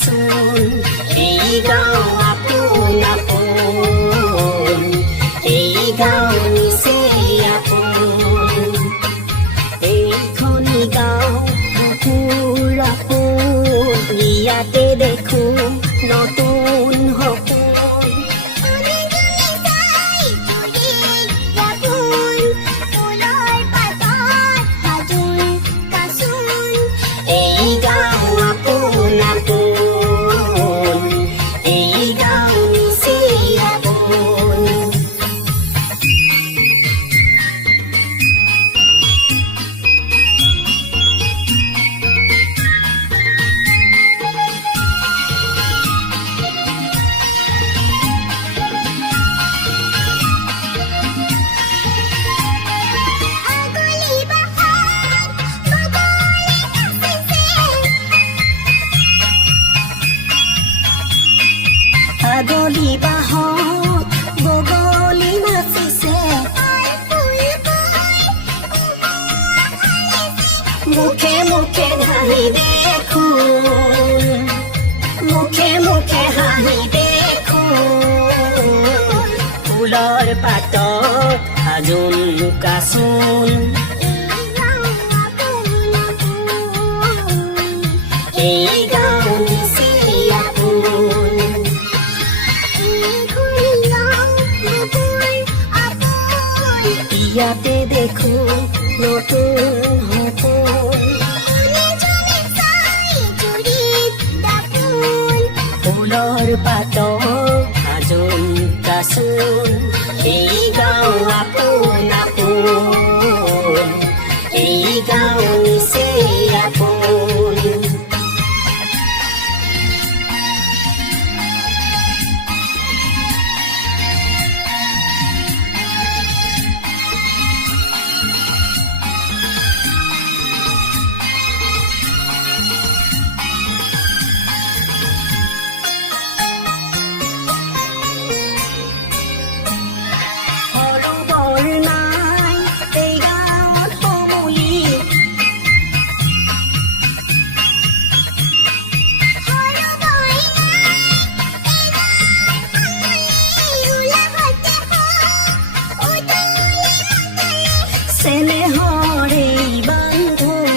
কাচোন এই গাঁও আপোন আপোন এই গাঁও নিচেই আপোন এইখনি গাঁও বুকুৰ আপোন ইয়াতে দেখো নতুন সপোন আগলি বাহত বগলী নাচিছে মুখে মুখে হাঁহি দেখোন মুখে মুখে হাঁহি দেখোন ফুলৰ পাতত সাজোন কাচোন এই গাঁও নিচেই আপোন ইয়াতে দেখো নতুন সপোন ফুলৰ পাতত সাজোন কাচোন এই গাঁও আপোন আপোন এই গাঁও নিচেই আপোন স্নেহৰে বান্ধোন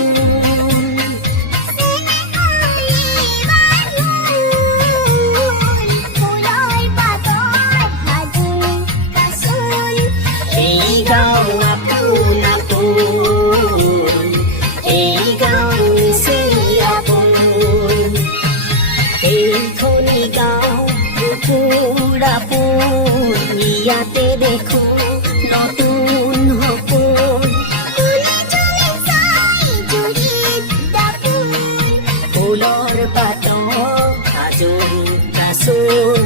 এই গাঁও আপোন আপোন এই গাঁও নিচেই আপোন এইখনি গাঁও বুকুৰ আপোন ইয়াতে দেখো নতুন সপোন ফুলৰ পাতত সাজোন কাচোন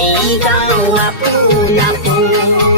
এই গাঁও আপোন আপোন